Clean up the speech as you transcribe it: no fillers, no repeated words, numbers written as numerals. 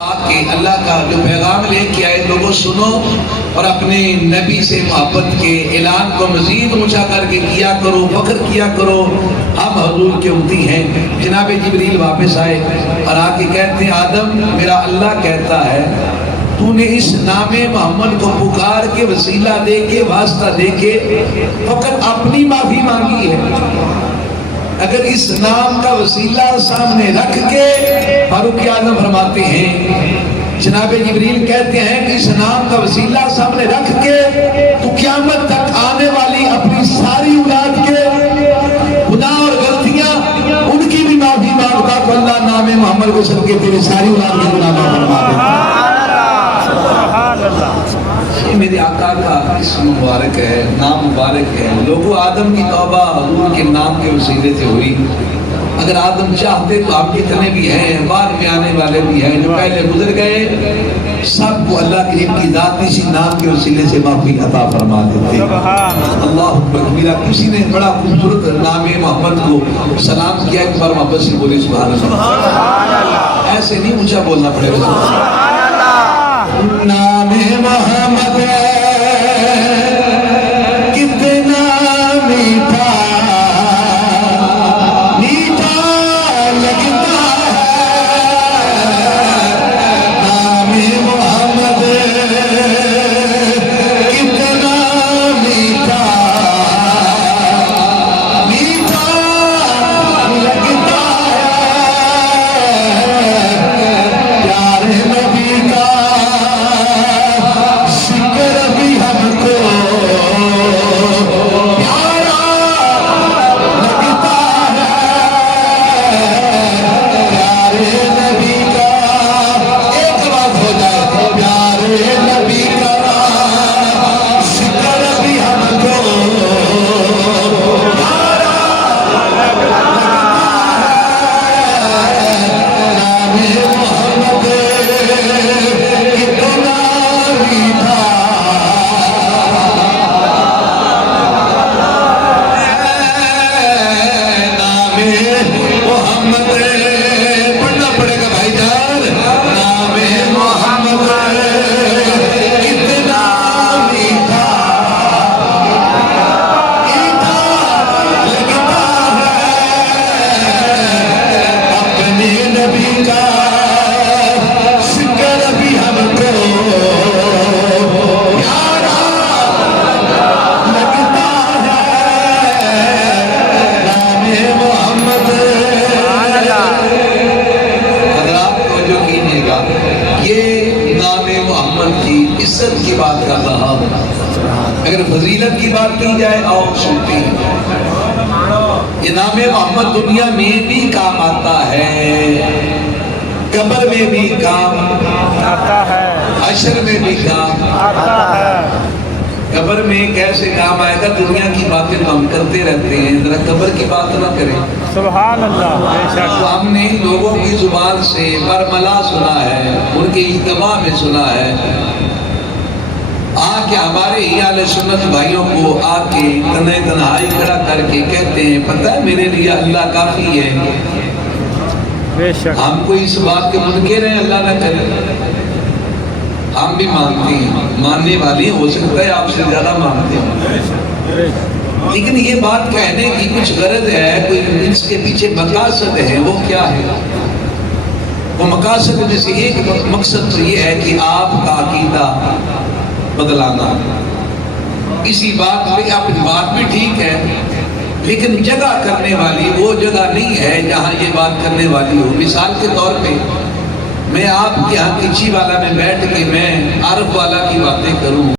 کہ اللہ کا جو پیغام لے کے آئے لوگوں سنو اور اپنے نبی سے محبت کے اعلان کو مزید اونچا کر کے کیا کرو، فخر کیا کرو، ہم حضور کے امتی ہیں۔ جناب جبریل واپس آئے اور آ کے کہتے ہیں آدم میرا اللہ کہتا ہے تو نے اس نام محمد کو پکار کے وسیلہ دے کے واسطہ دے کے فقط اپنی معافی مانگی ہے۔ اگر اس نام کا وسیلہ سامنے رکھ کے فاروق اعظم فرماتے ہیں، جناب جبریل کہتے ہیں کہ اس نام کا وسیلہ سامنے رکھ کے تو قیامت تک آنے والی اپنی ساری اولاد کے گناہ اور غلطیاں ان کی بھی معافی مانگتا تو اللہ نام محمد کو سب کے تیرے ساری اولاد کے گناہ معاف فرما دے۔ میرے آقا کا اسم مبارک ہے، نام مبارک ہے۔ لوگوں آدم کی توبہ حضور کے نام کے وسیلے سے ہوئی۔ اگر آدم چاہتے تو آپ جتنے بھی ہیں، بعد میں آنے والے بھی ہیں، جو پہلے گزر گئے، سب کو اللہ کی ان کی ذاتی سی نام کے وسیلے سے معافی عطا فرما دیتے۔ اللہ اکبر۔ میرا کسی نے بڑا خوبصورت نام محمد کو سلام کیا، ایک بار محبت سے بولے سبحان اللہ۔ ایسے نہیں اونچا بولنا پڑے گا۔ نام محمد کتنا میٹھا میٹھا لگتا ہے، نام محمد کتنا میٹھا میٹھا لگتا ہے، پیارے نبی کا کی بات کر رہا ہوں۔ اگر فضیلت کی بات کی جائے آؤ سنتے ہیں، یہ نام محمد دنیا میں بھی کام آتا ہے، قبر میں بھی کام آتا ہے، حشر میں بھی کام آتا ہے۔ قبر میں کیسے کام آئے گا؟ دنیا کی باتیں تو ہم کرتے رہتے ہیں، ذرا قبر کی بات نہ کریں۔ سبحان اللہ۔ تو ہم نے لوگوں کی زبان سے برملا سنا ہے، ان کے اجتماع میں سنا ہے، آ کے ہمارے ہی اہل سنت بھائیوں کو آ کے تنہائی کھڑا کر کے کہتے ہیں پتہ ہے میرے لیے اللہ کافی ہے۔ ہم کو اس بات کے منکر ہیں، اللہ نہ کرے، ہم بھی مانتے ہیں، ماننے والے ہو سکتا ہے آپ سے زیادہ مانتے ہیں، لیکن یہ بات کہنے کی کچھ غرض ہے، کوئی اس کے پیچھے مقاصد ہے۔ وہ کیا ہے؟ وہ مقاصد میں سے ایک مقصد تو یہ ہے کہ آپ کا عقیدہ بدلانا۔ اسی بات پہ اپنی بات بھی ٹھیک ہے، لیکن جگہ کرنے والی وہ جگہ نہیں ہے جہاں یہ بات کرنے والی ہو۔ مثال کے طور پہ میں آپ کے یہاں کچی والا میں بیٹھ کے میں عرب والا کی باتیں کروں